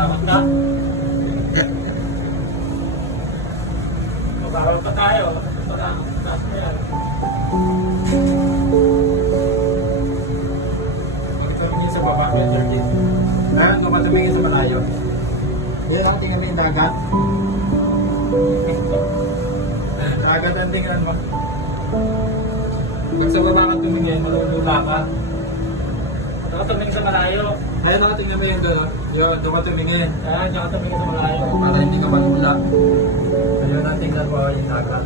Takot na. Magkakaroon pa tayo. Taas na yan. Tumingin sa baba, may 13. Ngayon, kung tumingin sa malayo. Hindi lang tingnan mo yung dagat. Dagat ang tingnan mo. Pag sa baba ka tumingin, malulula ka. Doon ka tumingin sa malayo. Ayun, nakatingnan mo yung doon. Yun, doon ka tumingin. Ayan, doon ka tumingin sa malayo. Para hindi ka malula. Ayun, ang tingnan mo yung dagat.